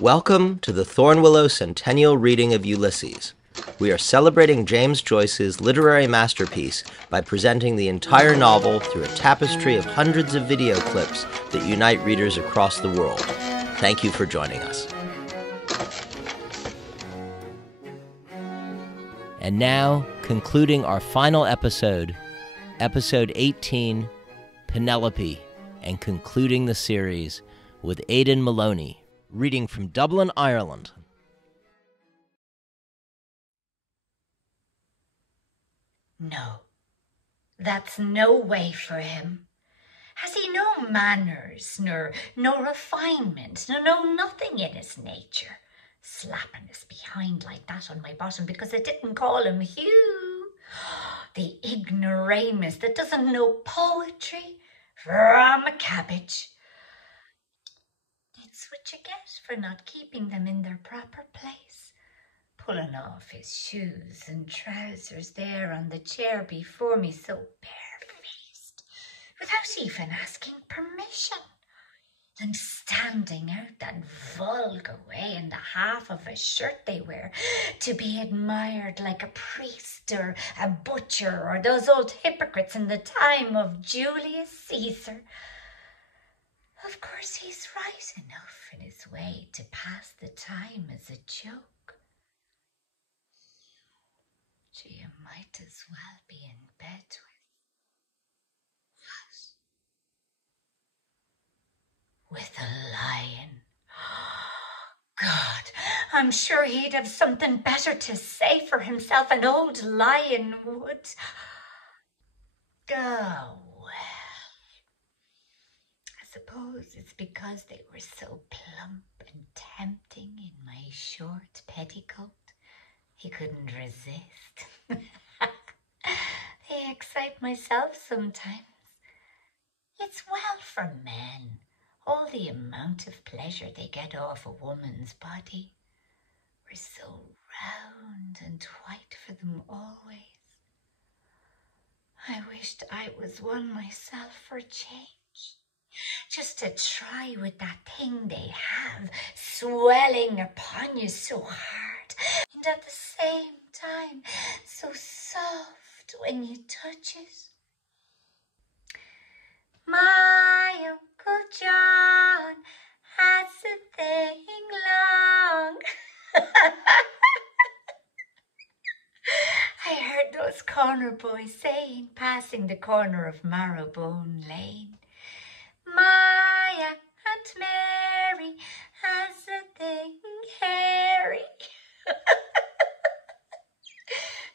Welcome to the Thornwillow Centennial reading of Ulysses. We are celebrating James Joyce's literary masterpiece by presenting the entire novel through a tapestry of hundreds of video clips that unite readers across the world. Thank you for joining us. And now, concluding our final episode, episode 18, Penelope, and concluding the series with Aedin Moloney, reading from Dublin, Ireland. No, that's no way for him. Has he no manners, nor refinement, no nothing in his nature? Slapping his behind like that on my bottom because I didn't call him Hugh. The ignoramus that doesn't know poetry from a cabbage. That's what you get for not keeping them in their proper place. Pulling off his shoes and trousers there on the chair before me so barefaced, without even asking permission, and standing out that vulgar way in the half of a shirt they wear to be admired like a priest or a butcher or those old hypocrites in the time of Julius Caesar. Of course, he's right enough in his way to pass the time as a joke. Gee, you might as well be in bed with a lion. God, I'm sure he'd have something better to say for himself, an old lion would. Oh, well. I suppose it's because they were so plump and tempting in my short petticoat. He couldn't resist. They excite myself sometimes. It's well for men, all the amount of pleasure they get off a woman's body. We're so round and white for them always. I wished I was one myself for a change. Just to try with that thing they have swelling upon you so hard and at the same time so soft when you touch it. My Uncle John has a thing long. I heard those corner boys saying, passing the corner of Marrowbone Lane. My Aunt Mary has a thing hairy.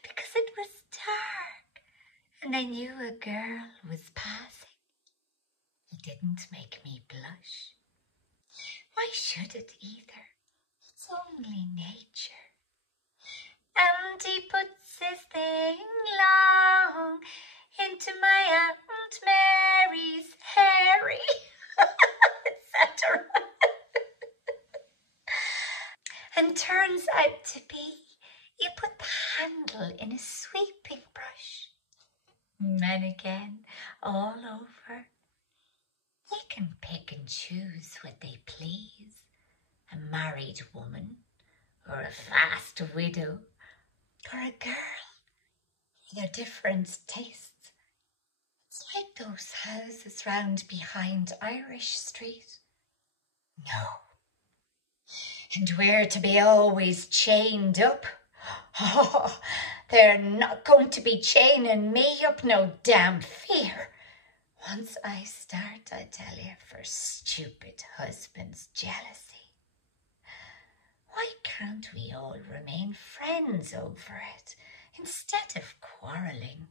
Because it was dark and I knew a girl was passing. It didn't make me blush. Why should it either? It's only nature. And he puts his thing long into my Aunt Mary's hairy. Etc. And turns out to be, you put the handle in a sweeping brush. And again, all over. They can pick and choose what they please. A married woman, or a fast widow, or a girl, with their different tastes. It's like those houses round behind Irish Street. No. And we're to be always chained up. Oh, they're not going to be chaining me up, no damn fear. Once I start, I tell you, for stupid husband's jealousy. Why can't we all remain friends over it, instead of quarrelling?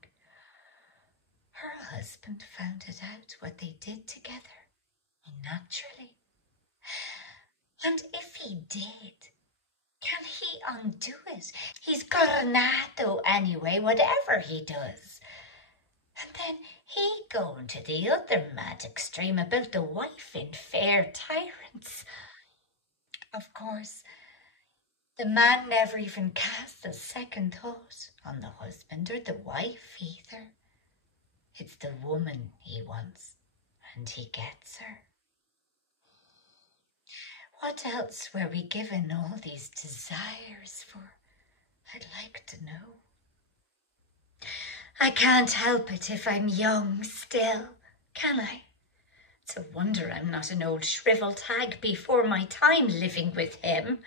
Her husband found it out what they did together, naturally. And if he did, can he undo it? He's coronado anyway, whatever he does. And then he going to the other mad extreme about the wife in Fair Tyrants. Of course, the man never even casts a second thought on the husband or the wife either. It's the woman he wants, and he gets her. What else were we given all these desires for? I'd like to know. I can't help it if I'm young still, can I? It's a wonder I'm not an old shriveled hag before my time living with him.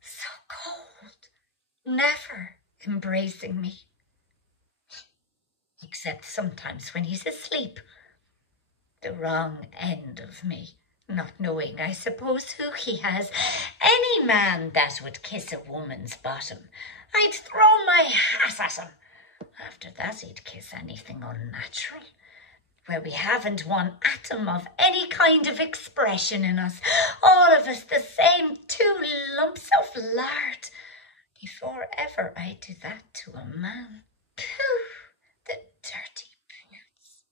So cold, never embracing me. Except sometimes when he's asleep. The wrong end of me, not knowing, I suppose, who he has. Any man that would kiss a woman's bottom, I'd throw my hat at him. After that, he'd kiss anything unnatural, where we haven't one atom of any kind of expression in us, all of us the same 2 lumps of lard. Before ever I do that to a man. Pooh, the dirty brutes.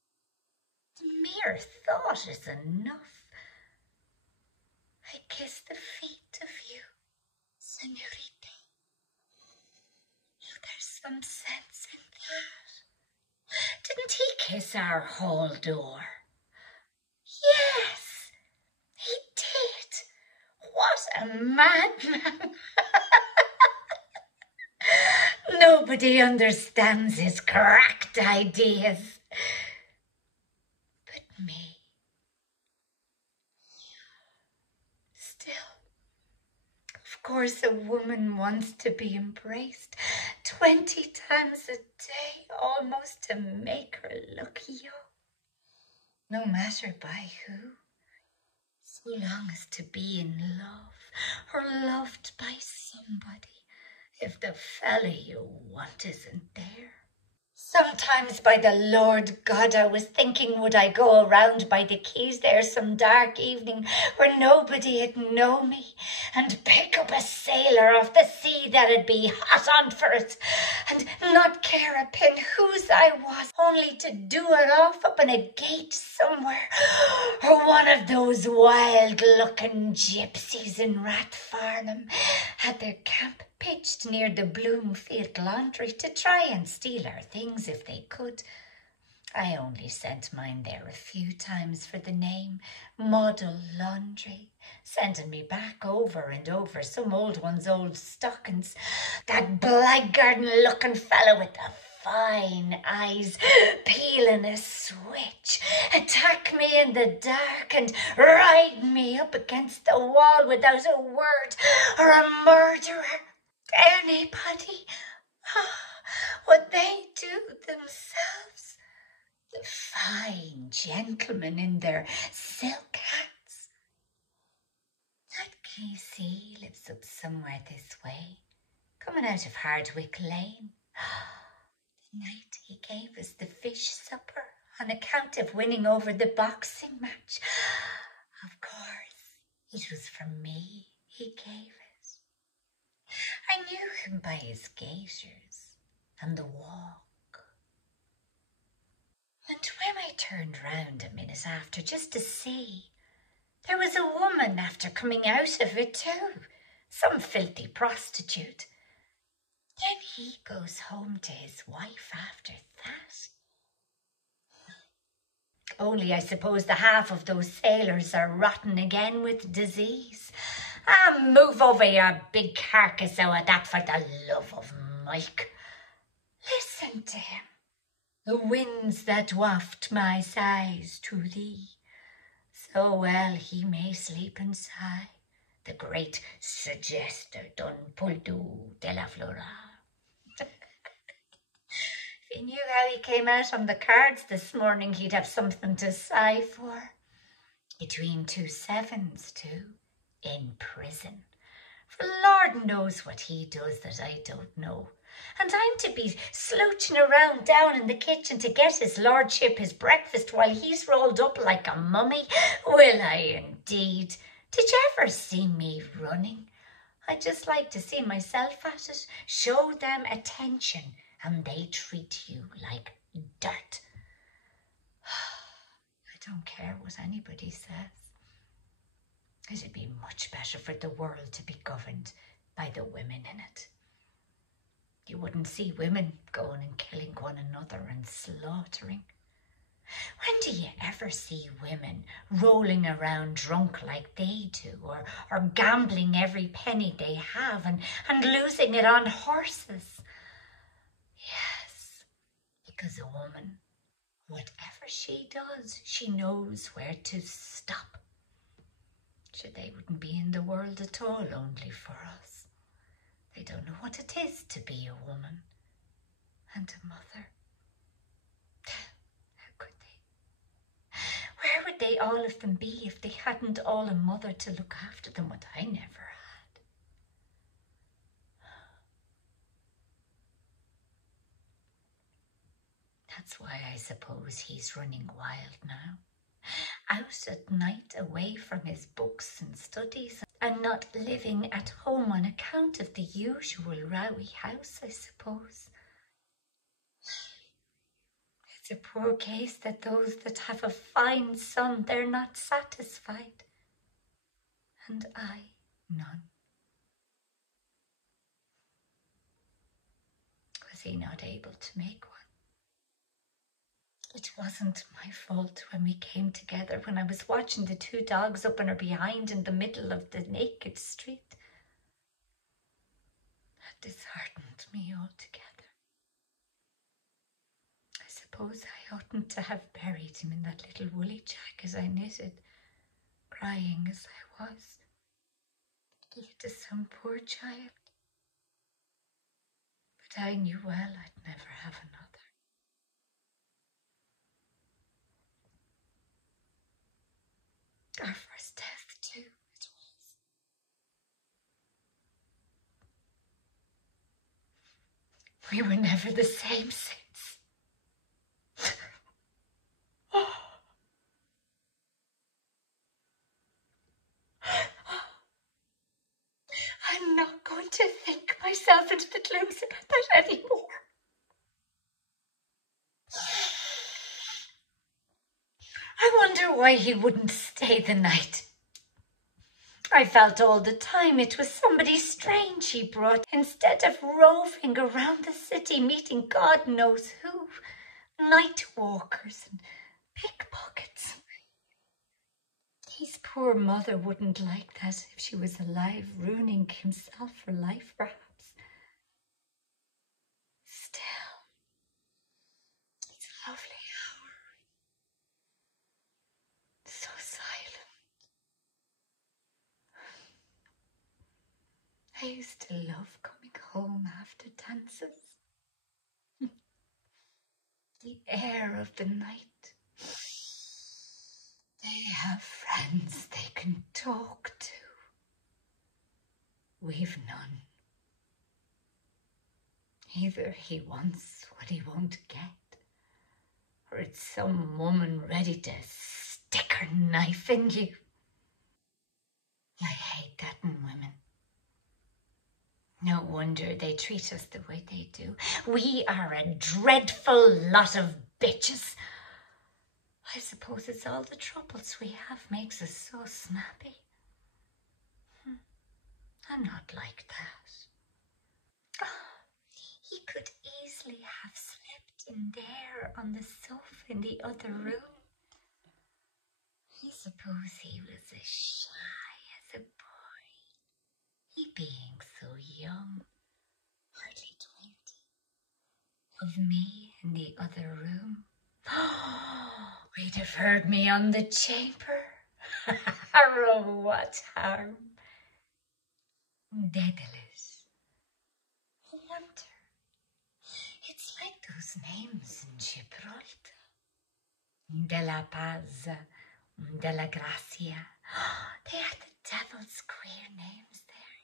The mere thought is enough. I kiss the feet of you, señorita. There's some sense in that. Didn't he kiss our hall door? Yes, he did. What a madman. Nobody understands his cracked ideas. But me. Still, of course a woman wants to be embraced 20 times a day, almost to make her look young. No matter by who, so long as to be in love, or loved by somebody, if the fella you want isn't there. Sometimes, by the Lord God, I was thinking, would I go around by the quays there some dark evening where nobody'd know me, and pick up a sailor off the sea that'd be hot on for it, and not care a pin whose I was, only to do it off up in a gate somewhere, or one of those wild-looking gypsies in Rathfarnham had their camp pitched near the Bloomsyear laundry to try and steal our things if they could. I only sent mine there a few times for the name, Model Laundry, sending me back over and over some old one's old stockings. That blackguard-looking fellow with the fine eyes, peeling a switch, attack me in the dark and ride me up against the wall without a word, or a murderer. Anybody, what they do themselves. The fine gentlemen in their silk hats. That Casey lives up somewhere this way, coming out of Hardwick Lane. The night he gave us the fish supper on account of winning over the boxing match. Of course, it was for me he gave it. I knew him by his gaiters and the walk. And when I turned round a minute after just to see, there was a woman after coming out of it too, some filthy prostitute. Then he goes home to his wife after that. Only I suppose the half of those sailors are rotten again with disease. Move over your big carcass out of that for the love of Mike. Listen to him. The winds that waft my sighs to thee, so well he may sleep and sigh, the great suggester Don Poldo de la Flora. If he knew how he came out on the cards this morning, he'd have something to sigh for. Between 2 sevens, too. In prison. For Lord knows what he does that I don't know. And I'm to be slouching around down in the kitchen to get his lordship his breakfast while he's rolled up like a mummy. Will I indeed? Did you ever see me running? I just like to see myself at it. Show them attention and they treat you like dirt. I don't care what anybody says. It'd be much better for the world to be governed by the women in it. You wouldn't see women going and killing one another and slaughtering. When do you ever see women rolling around drunk like they do, or gambling every penny they have and losing it on horses? Yes, because a woman, whatever she does, she knows where to stop. Sure, they wouldn't be in the world at all only for us. They don't know what it is to be a woman and a mother. How could they? Where would they all of them be if they hadn't all a mother to look after them, what I never had? That's why I suppose he's running wild now. Out at night, away from his books and studies, and not living at home on account of the usual rowy house, I suppose. It's a poor case that those that have a fine son, they're not satisfied. And I, none. Was he not able to make one? It wasn't my fault when we came together, when I was watching the two dogs up on her behind in the middle of the naked street. That disheartened me altogether. I suppose I oughtn't to have buried him in that little woolly jacket I knitted, crying as I was. Give it to some poor child. But I knew well I'd never have another. Our first death, too, it was. We were never the same since. I'm not going to think myself into the glooms about that anymore. I wonder why he wouldn't stay the night. I felt all the time it was somebody strange he brought, instead of roving around the city meeting God knows who, night walkers and pickpockets. His poor mother wouldn't like that if she was alive, ruining himself for life, perhaps. Still, it's a lovely hour. So silent. I used to love coming home after dances. The air of the night. They have friends they can talk to. We've none. Either he wants what he won't get, or it's some woman ready to stick her knife in you. I hate that in women. No wonder they treat us the way they do. We are a dreadful lot of bitches. I suppose it's all the troubles we have makes us so snappy. I'm not like that. He could easily have slept in there on the sofa in the other room. I suppose he was as shy as a boy. He being so young, hardly 20. Of me in the other room. We'd have heard me on the chamber. Oh, what harm. Daedalus. I wonder. It's like those names in Gibraltar. De la Paz, de la Gracia. They had the devil's queer names there.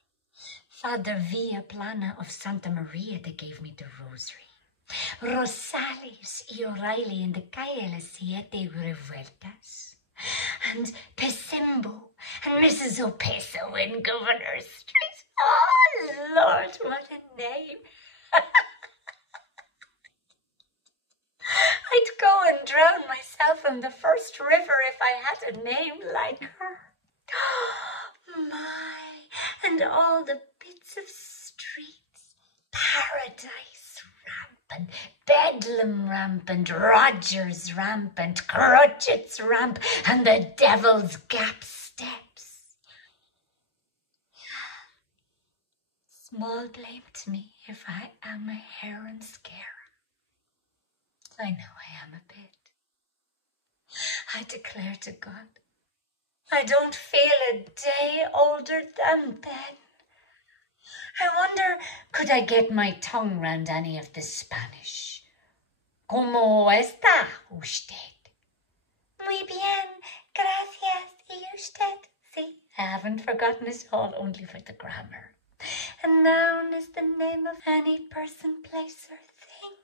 Father Villaplana of Santa Maria, they gave me the rosary. Rosales y O'Reilly in the Calle las Siete Revueltas. And Pesimbo and Mrs. Opeso in Governor Street. Oh, Lord, what a name. I'd go and drown myself in the first river if I had a name like her. My, and all the bits of streets, paradise and Bedlam ramp and Rogers ramp and Crutchet's ramp and the Devil's Gap steps. Small blame to me if I am a heron scarer. I know I am a bit. I declare to God, I don't feel a day older than then. I wonder, could I get my tongue round any of the Spanish? ¿Cómo está usted? Muy bien, gracias, y usted? See, I haven't forgotten it all, only for the grammar. A noun is the name of any person, place, or thing.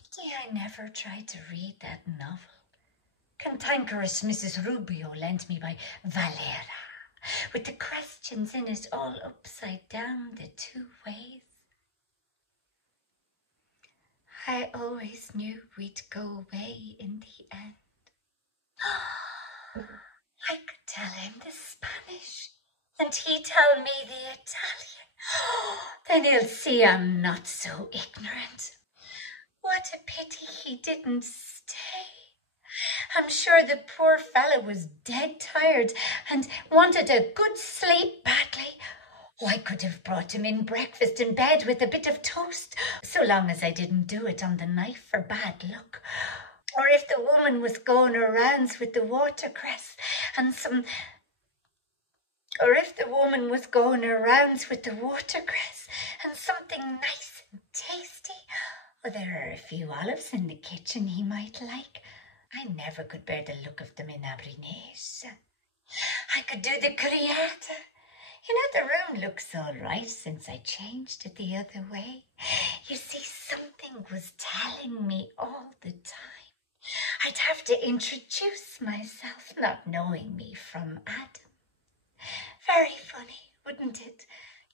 Pity I never tried to read that novel. Cantankerous Mrs. Rubio lent me by Valera, with the questions in it all upside down the two ways. I always knew we'd go away in the end. I could tell him the Spanish, and he tell me the Italian. Then he'll see I'm not so ignorant. What a pity he didn't stay. I'm sure the poor fellow was dead tired and wanted a good sleep badly. I could have brought him in breakfast in bed with a bit of toast, so long as I didn't do it on the knife for bad luck. Or if the woman was going her rounds with the watercress and something nice and tasty. Oh, there are a few olives in the kitchen he might like. I never could bear the look of them in Abrines. I could do the criata. You know, the room looks all right since I changed it the other way. You see, something was telling me all the time. I'd have to introduce myself, not knowing me from Adam. Very funny, wouldn't it?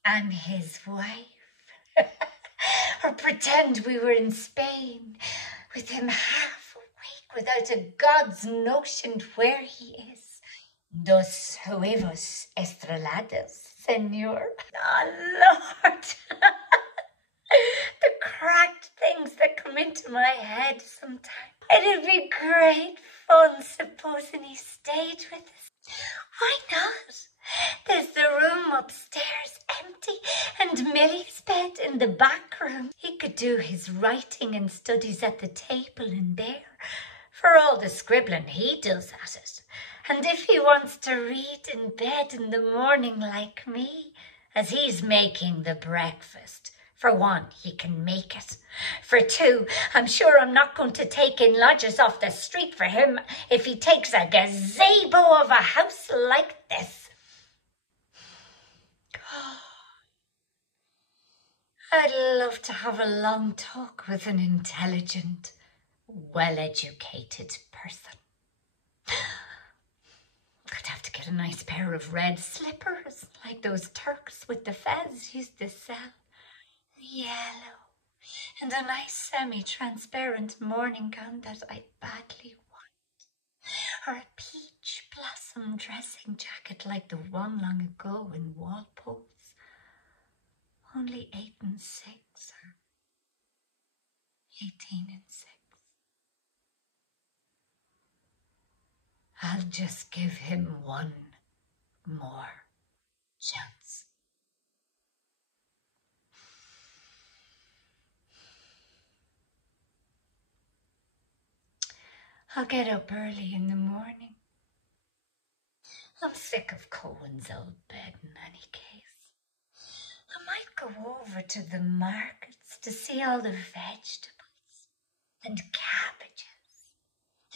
I'm his wife. Or pretend we were in Spain, with him half awake, without a god's notion where he is. Dos huevos estrelados, senor. Oh, Lord. The cracked things that come into my head sometimes. It'd be great fun supposing he stayed with us. Why not? There's the room upstairs empty and Millie's bed in the back room. He could do his writing and studies at the table in there, for all the scribbling he does at it. And if he wants to read in bed in the morning like me, as he's making the breakfast, for one, he can make it. For two, I'm sure I'm not going to take in lodgers off the street for him if he takes a gazebo of a house like this. I'd love to have a long talk with an intelligent, well-educated person. I'd have to get a nice pair of red slippers, like those Turks with the fez used to sell. Yellow, and a nice semi-transparent morning gown that I badly want. Or a peach blossom dressing jacket like the one long ago in Walpole's. Only 8 and 6, or 18 and 6. I'll just give him one more chance. I'll get up early in the morning. I'm sick of Cohen's old bed in any case. I might go over to the markets to see all the vegetables and cabbages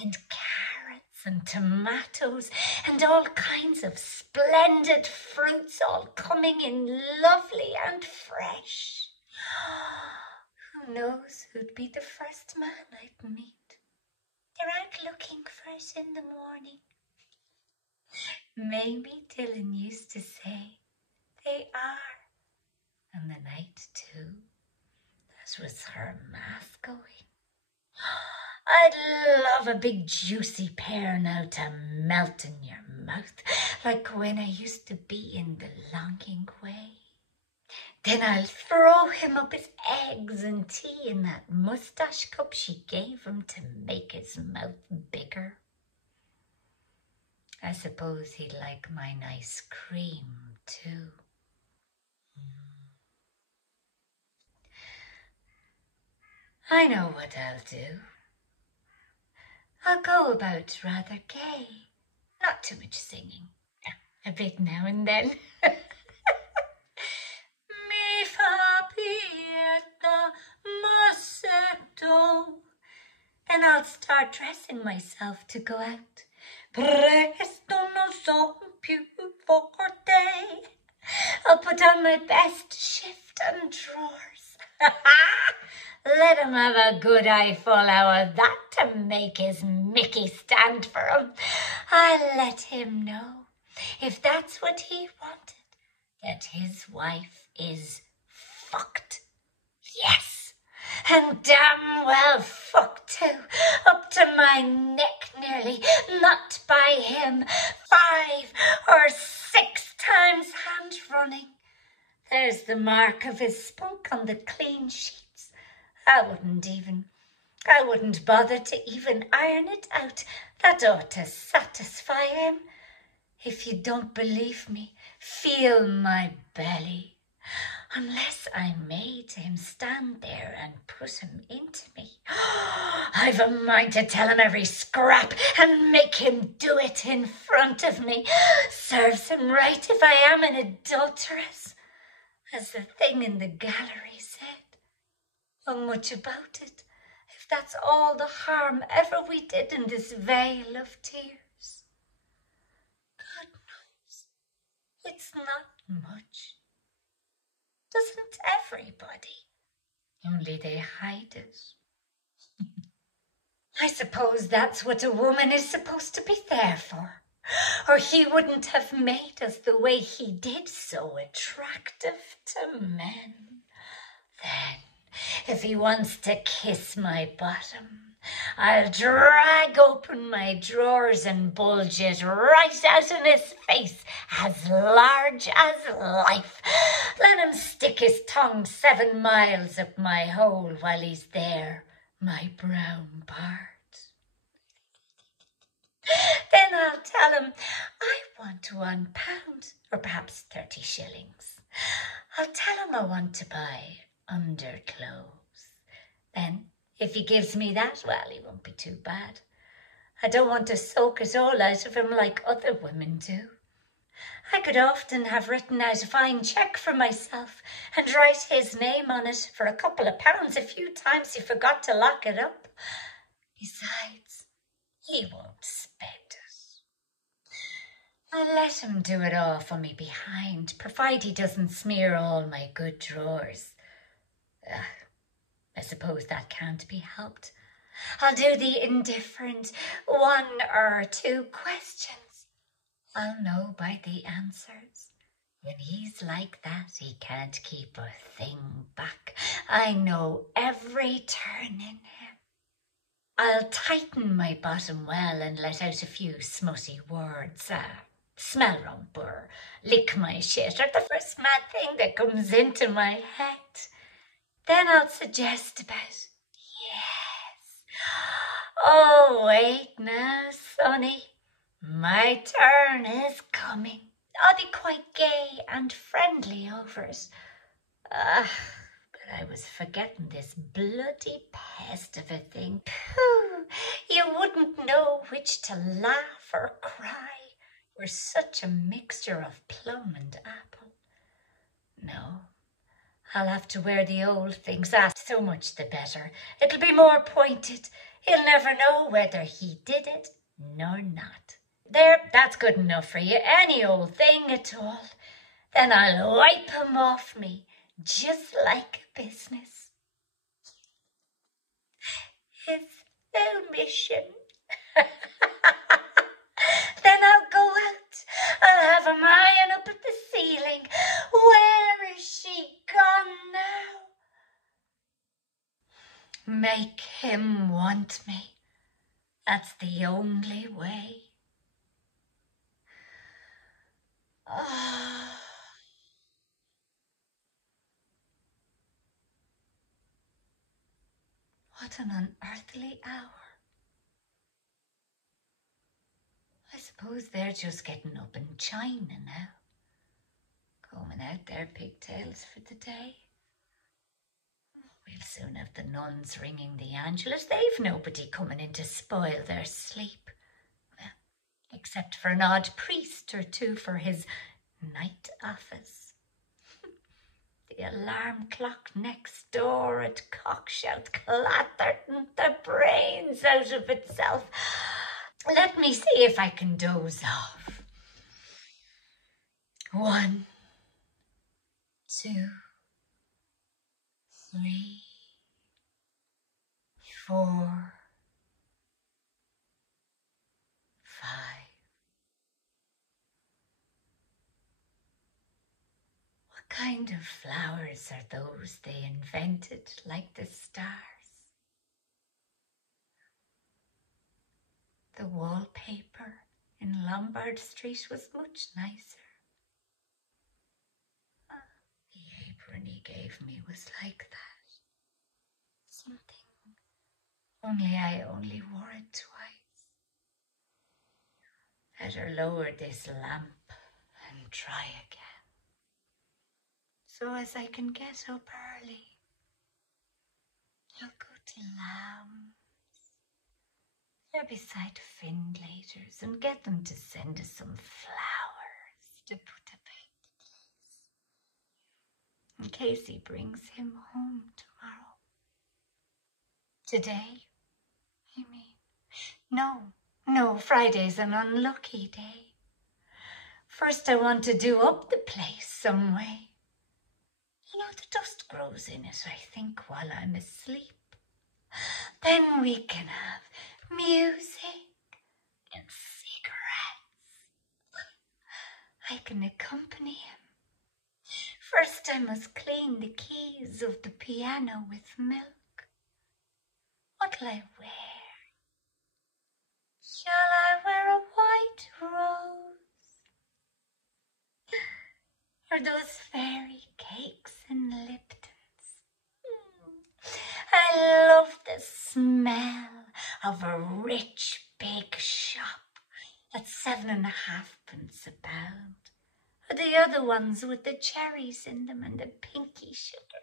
and carrots and tomatoes and all kinds of splendid fruits all coming in lovely and fresh. Who knows who'd be the first man I'd meet? They're out looking for us in the morning. Maybe Dylan used to say they are. And the night too. That was her math going. I'd love a big juicy pear now to melt in your mouth, like when I used to be in the longing way. Then I'll throw him up his eggs and tea in that moustache cup she gave him to make his mouth bigger. I suppose he'd like my nice cream, too. I know what I'll do. I'll go about rather gay. Not too much singing. A bit now and then. Mi fa pieta masetto. Then I'll start dressing myself to go out. Presto non so più forte. I'll put on my best shift and drawers. Let him have a good eyeful out of that to make his Mickey stand for him. I'll let him know, if that's what he wanted, that his wife is fucked. Yes, and damn well fucked too, up to my neck nearly, not by him, 5 or 6 times hand running. There's the mark of his spunk on the clean sheets. I wouldn't bother to even iron it out. That ought to satisfy him. If you don't believe me, feel my belly. Unless I made him stand there and put him into me. I've a mind to tell him every scrap and make him do it in front of me. Serves him right if I am an adulteress, as the thing in the gallery said. Not much about it, if that's all the harm ever we did in this vale of tears. God knows, it's not much. Doesn't everybody? Only they hide it. I suppose that's what a woman is supposed to be there for. Or he wouldn't have made us the way he did, so attractive to men. Then, if he wants to kiss my bottom, I'll drag open my drawers and bulge it right out in his face, as large as life. Let him stick his tongue 7 miles up my hole while he's there, my brown part. Then I'll tell him I want £1, or perhaps 30 shillings. I'll tell him I want to buy underclothes. Then, if he gives me that, well, he won't be too bad. I don't want to soak it all out of him like other women do. I could often have written out a fine cheque for myself and write his name on it for a couple of pounds a few times he forgot to lock it up. Besides, he won't spend it. I let him do it all for me behind, provided he doesn't smear all my good drawers. I suppose that can't be helped. I'll do the indifferent 1 or 2 questions. I'll know by the answers. When he's like that, he can't keep a thing back. I know every turn in him. I'll tighten my bottom well and let out a few smutty words. Smell rump or lick my shit, or the first mad thing that comes into my head. Then I'll suggest about, yes. Oh, wait now, sonny. My turn is coming. I'll be quite gay and friendly over it. But I was forgetting this bloody pest of a thing. Pooh, you wouldn't know which to laugh or cry. We're such a mixture of plum and apple. No. I'll have to wear the old things. So much the better. It'll be more pointed. He'll never know whether he did it nor not. There, that's good enough for you. Any old thing at all. Then I'll wipe him off me, just like business. It's no mission. Then I'll go out. I'll have him eyeing up at the ceiling. Where is she gone now? Make him want me. That's the only way. What an unearthly hour. I suppose they're just getting up in China now, combing out their pigtails for the day. We'll soon have the nuns ringing the Angelus. They've nobody coming in to spoil their sleep. Well, except for an odd priest or two for his night office. The alarm clock next door at Cockshout clattered the brains out of itself. Let me see if I can doze off. 1, 2, 3, 4, 5. What kind of flowers are those they invented, like the stars? The wallpaper in Lombard Street was much nicer. The apron he gave me was like that. Something. Only I only wore it twice. Better lower this lamp and try again. So as I can get up early, I'll go to Lamb's. They're beside Findlaters and get them to send us some flowers to put about the place. In case he brings him home tomorrow. Today, you mean? No, Friday's an unlucky day. First I want to do up the place some way. You know, the dust grows in it, I think, while I'm asleep. Then we can have music and cigarettes. I can accompany him. First I must clean the keys of the piano with milk. What'll I wear? Shall I wear a white rose? Or those fairy cakes and Liptons? I love the smell of a rich big shop at 7.5 pence a pound. Or the other ones with the cherries in them and the pinky sugar.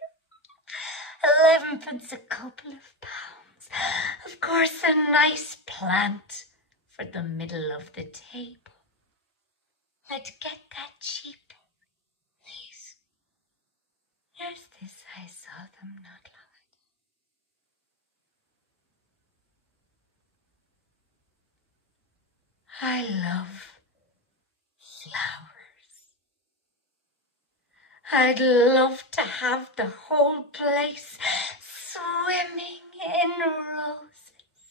11 pence a couple of pounds. Of course, a nice plant for the middle of the table. I'd get that cheap. Please. There's this, I saw them not long ago. I love flowers. I'd love to have the whole place swimming in roses.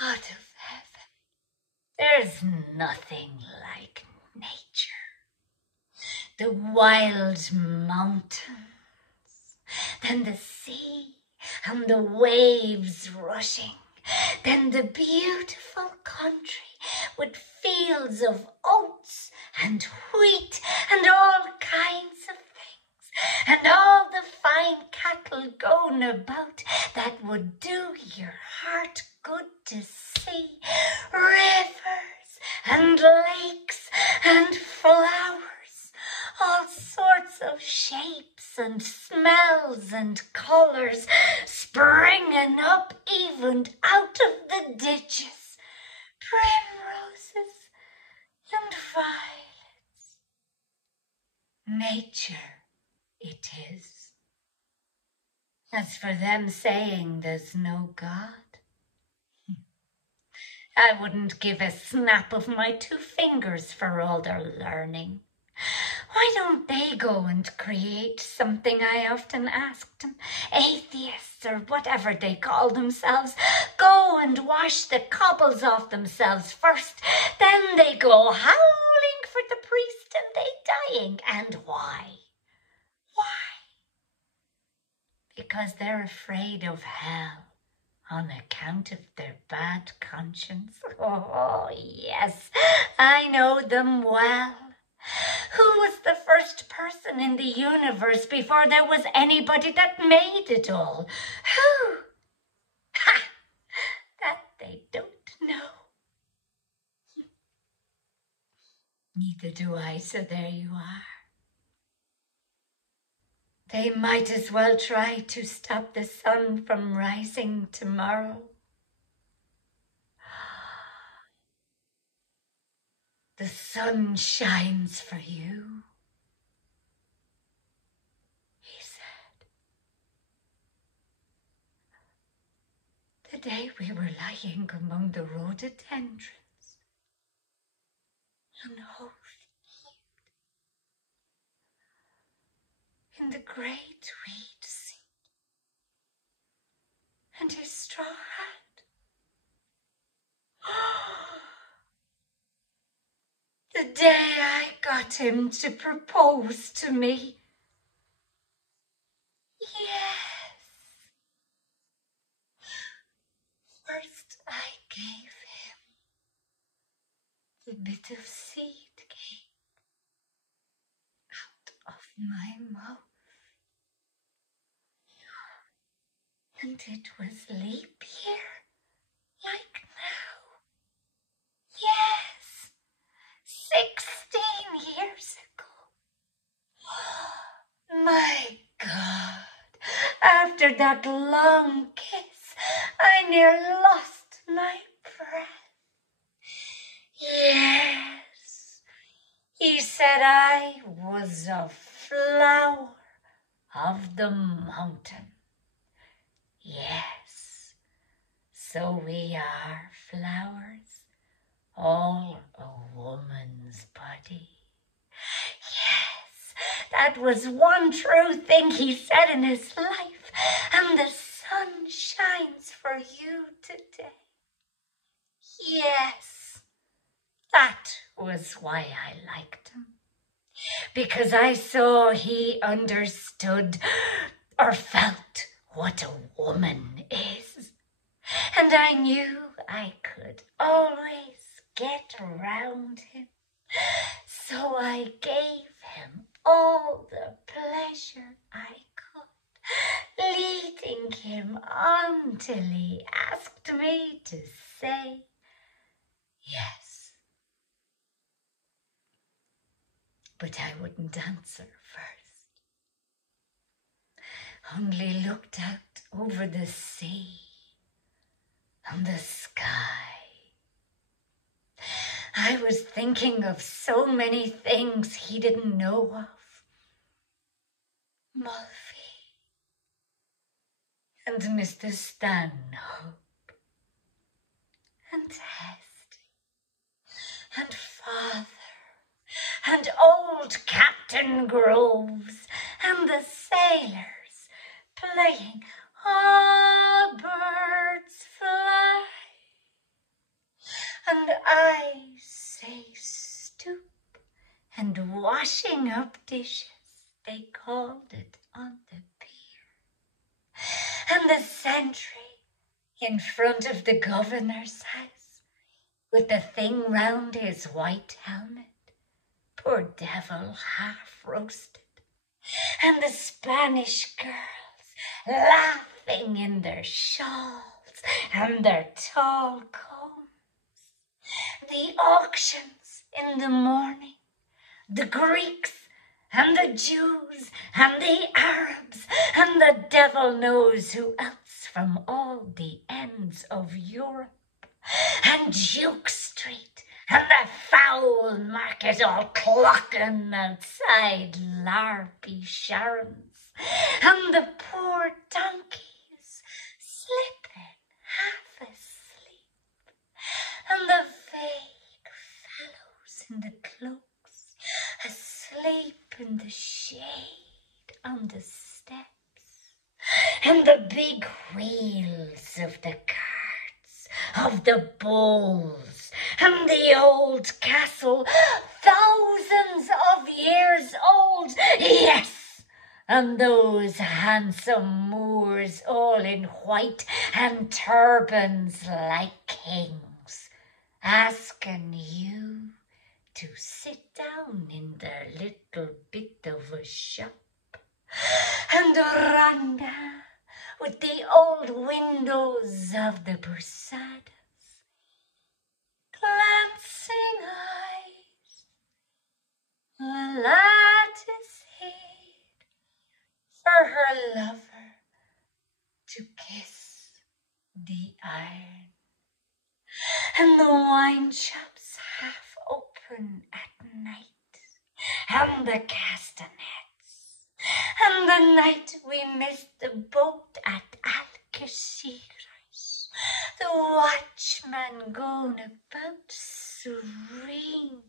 God of heaven, there's nothing like nature. The wild mountains, then the sea and the waves rushing, then the beautiful country with fields of oats and wheat and all kinds of things, and all the fine cattle going about that would do your heart good to see. Rivers and lakes and flowers, all sorts of shapes and smells and colours springing up even out of the ditches. Primroses and violets. Nature it is. As for them saying there's no God, I wouldn't give a snap of my 2 fingers for all their learning. Why don't they go and create something, I often asked them. Atheists or whatever they call themselves, go and wash the cobbles off themselves first. Then they go howling for the priest and they dying. And why? Why? Because they're afraid of hell on account of their bad conscience. Oh, yes, I know them well. Who was the the first person in the universe before there was anybody that made it all. Who? Ha! That they don't know. Neither do I, so there you are. They might as well try to stop the sun from rising tomorrow. The sun shines for you, he said. The day we were lying among the rhododendrons on Hoth in the great weed seed, and his straw hat. The day I got him to propose to me. Yes. First I gave him the bit of seed cake out of my mouth. And it was leap year, like now. Yes, 16 years ago. My God, after that long kiss, I near lost my breath. Yes, he said I was a flower of the mountain. Yes, so we are flowers, all a woman's body. Yes, that was one true thing he said in his life, and the sun shines for you today. Yes, that was why I liked him, because I saw he understood or felt what a woman is. And I knew I could always get around him. So I gave him all the pleasure I could, leading him on till he asked me to say yes. But I wouldn't answer first. Only looked out over the sea and the sky. I was thinking of so many things he didn't know of. Mulvey and Mr. Stanhope and Hesty and Father and old Captain Groves and the sailors playing All Birds Fly. And I say stoop and washing up dishes, they called it on the pier. And the sentry in front of the governor's house with the thing round his white helmet, poor devil half roasted. And the Spanish girls laughing in their shawls and their tall combs. The auctions in the morning, the Greeks and the Jews and the Arabs and the devil knows who else from all the ends of Europe, and Duke Street and the foul market all clocking outside Larpy Sharon's, and the poor donkeys slipping half asleep, and the vague fellows in the cloaks asleep in the shade on the steps, and the big wheels of the carts, of the bowls, and the old castle, thousands of years old, yes, and those handsome Moors all in white and turbans like kings, asking you to sit down in their little bit of a shop, and Ranga, with the old windows of the posadas, glancing eyes, a lattice hid for her lover to kiss the iron, and the wine shops half open at night, and the castanets, and the night we missed the boat at Algeciras, the watchman going about serene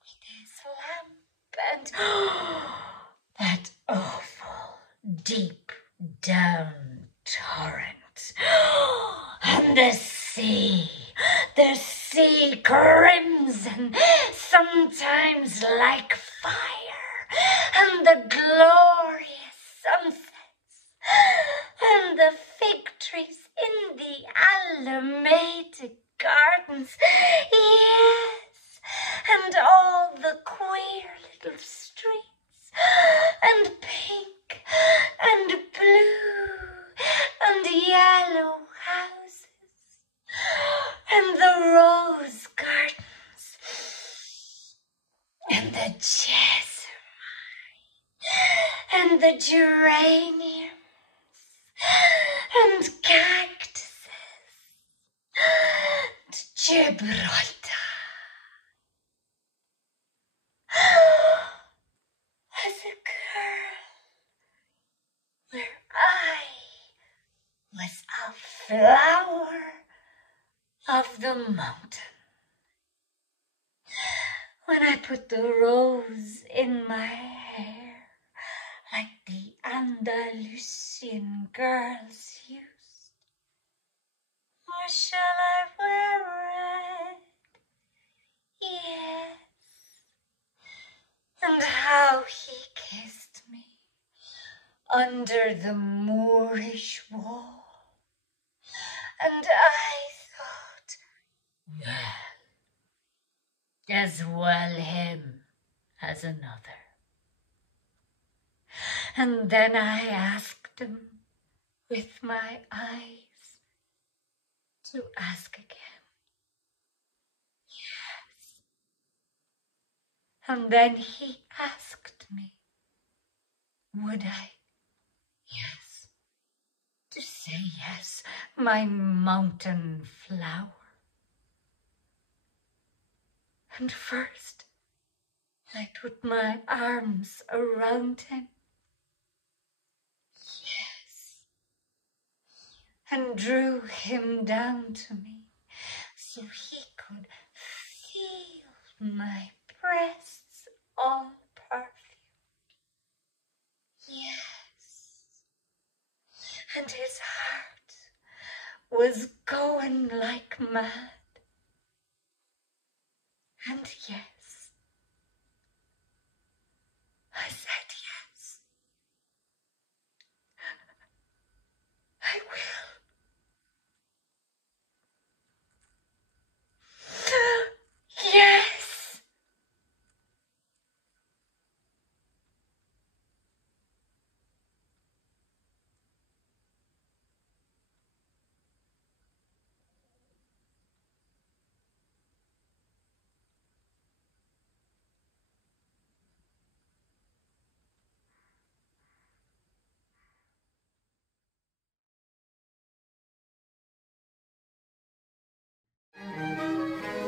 with his lamp, and that awful deep down torrent, and the sea crimson, sometimes like fire, and the glorious sunsets, and the fig trees in the Alameda gardens, yes, and all the queer little streets, and pink, and blue, and yellow houses, and the rose gardens, and the jessamine, and the geraniums, and cactuses, and Gibraltar. As a girl, where I was a flower of the mountain, when I put the rose in my hair, like the Andalusian girls used. Or shall I wear red? Yes. And how he kissed me under the Moorish wall, and I thought, well, as well him as another. And then I asked him with my eyes to ask again. Yes. And then he asked me, would I? Yes. To say yes, my mountain flower. And first I put my arms around him. Yes. And drew him down to me so he could feel my breasts all perfumed. Yes. And his heart was going like mad. And yes, I said yes. I will. Yes.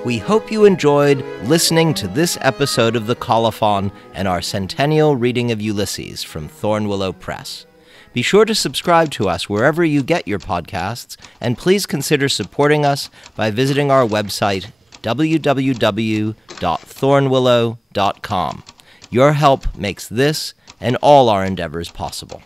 We hope you enjoyed listening to this episode of The Colophon and our Centennial reading of Ulysses from Thornwillow Press. Be sure to subscribe to us wherever you get your podcasts, and please consider supporting us by visiting our website, www.thornwillow.com. Your help makes this and all our endeavors possible.